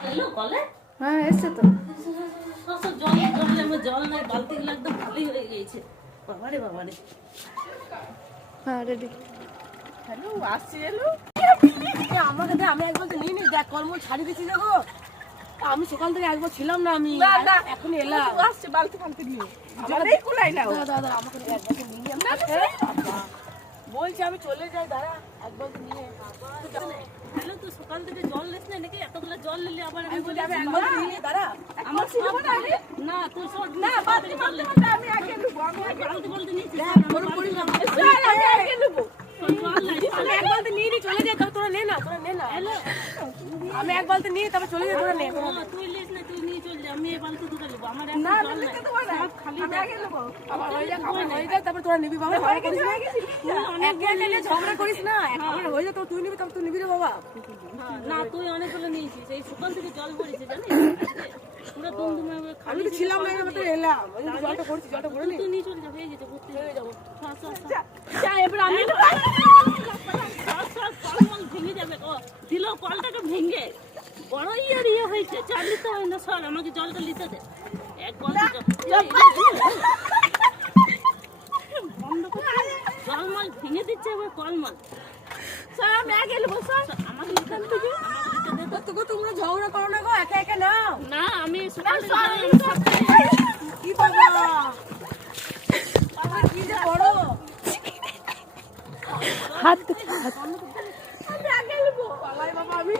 হ্যাঁ এসছে তো। জল নাই, বালতিগুলো একদম খালি হয়ে গিয়েছে। বাবারে বাবারে। হ্যাঁ রেডি। হ্যালো, আসছি এলো। আমাকে দে, আমি একবার নিয়ে নি, দেখ কর্ম ছাড়ি দিচ্ছি দেখো। আমি সকাল থেকে একবার ছিলাম না, আমি এখন এলাম। আসছে বালতি ফালতি নিয়ে। জলেই কুলাই না। দাদা আমাকে একবার নিয়ে বলছি আমি চলে যাই, দাঁড়া একবার নিয়ে। হ্যালো, তুই সকাল থেকে জল নিস না নাকি? এতগুলো জল নিলে আবার আমি বলি আমি একবার নিয়ে দাঁড়া। আমার ছিল না আমি। না তুই সব না বালতি বলতে আমি আগে নেব। আমি আগে বালতি বলতে নিছি। বড় পড়ি না। আমি আগে নেব। আমি এক বালতি নিয়ে নি চলে যাই, তবে তোরা নে না, তোরা নে না। হ্যালো, আমি এক বালতি নিয়ে তবে চলে যাই, তোরা নে। তুই লিস না, তুই নিয়ে চলে যা, আমি এই বালতি দুটো নেব। আমার এক জল নাই, সব খালি। আমি আগে নেব। আবার হয়ে যাক, আমার হয়ে যাক, তারপর তোরা নিবি। বাবা ঝগড়া করিস না, অনেক গেলে ঝগড়া করিস না। আমার হয়ে যাক, তুই নিবি, তবে তুই নিবি রে বাবা। না তুই অনেকগুলো নিয়েছিস, এই সকাল থেকে জল ভরেছে জানিস, পুরো দমদমে খালি ছিলাম না, আমি তো এলাম। ওই জলটা ভরছি, জলটা ভরে নি, তুই নিয়ে চলে যা, হয়ে যেতে ভর্তি হয়ে যাবো। যা এবার আমি কল ভেঙে যাবে। দিল কলটাকে ভেঙে বড় ইয়ে হয়েছে, চার লিতে হয় না। সর আমাকে জলটা লিতে দে, এক কল বন্ধ করে জল মাল ভেঙে দিচ্ছে এবার কল মাল। স্যার আমি আগে নেবো, স্যার আমাকে লিতে দে। তোমরা ঝগড়া করো না গো, একা একা নাও না। আমি কি বাবা বাবা কি যে বড় হাত আমি আগে নেবো। বাবা আমি